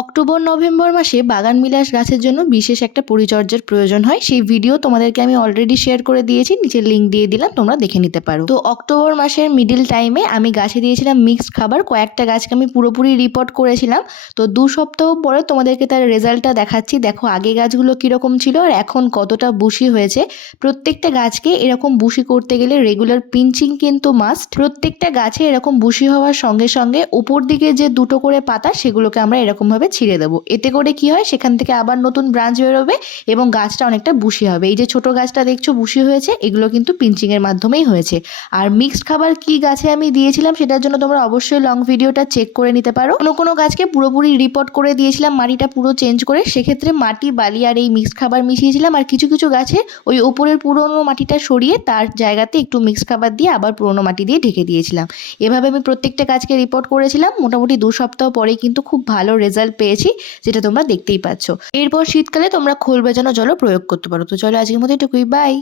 October November মাসে বাগান বিলাস গাছের জন্য বিশেষ একটা পরিচর্যার প্রয়োজন হয়। সেই ভিডিও তোমাদেরকে আমি অলরেডি শেয়ার করে দিয়েছি, নিচের লিঙ্ক দিয়ে দিলাম, তোমরা দেখে নিতে পারো। তো অক্টোবর মাসের মিডিল টাইমে আমি গাছে দিয়েছিলাম মিক্সড খাবার। কয়েকটা গাছকে আমি পুরোপুরি রিপোর্ট করেছিলাম। তো 2 সপ্তাহ পরে তোমাদেরকে তার রেজাল্টটা দেখাচ্ছি। দেখো আগে গাছগুলো কীরকম ছিল আর এখন কতটা বুশি হয়েছে। প্রত্যেকটা গাছকে এরকম বুশি করতে গেলে রেগুলার পিঞ্চিং কিন্তু মাস্ট। প্রত্যেকটা গাছে এরকম বুশি হওয়ার সঙ্গে সঙ্গে উপর দিকে যে 2টো করে পাতা সেগুলোকে আমরা এরকমভাবে ছিঁড়ে দেবো। এতে করে কি হয়, সেখান থেকে আবার নতুন ব্রাঞ্চ বেরোবে এবং গাছটা অনেকটা বুশি হবে। এই যে ছোট গাছটা দেখছো বুশি হয়েছে, এগুলো কিন্তু পিঞ্চিং এর মাধ্যমেই হয়েছে। আর মিক্সড খাবার কি গাছে আমি দিয়েছিলাম সেটার জন্য তোমরা অবশ্যই লং ভিডিওটা চেক করে নিতে পারো। কোনো গাছকে পুরোপুরি রিপোর্ট করে দিয়েছিলাম, মাটিটা পুরো চেঞ্জ করে। সেক্ষেত্রে মাটি, বালি আর এই মিক্সড খাবার মিশিয়েছিলাম। আর কিছু কিছু গাছে ওই উপরের পুরোনো মাটিটা সরিয়ে তার জায়গাতে একটু মিক্সড খাবার দিয়ে আবার পুরোনো মাটি দিয়ে ঢেকে দিয়েছিলাম। এভাবে আমি প্রত্যেকটা গাছকে রিপোর্ট করেছিলাম। মোটামুটি 2 সপ্তাহ পরেই কিন্তু খুব ভালো রেজাল্ট পেয়েছি, যেটা তোমরা দেখতেই পাচ্ছ। এরপর শীতকালে তোমরা খোল ভেজানো জলও প্রয়োগ করতে পারো। তো চলো আজকের মতো এটুকুই, বাই।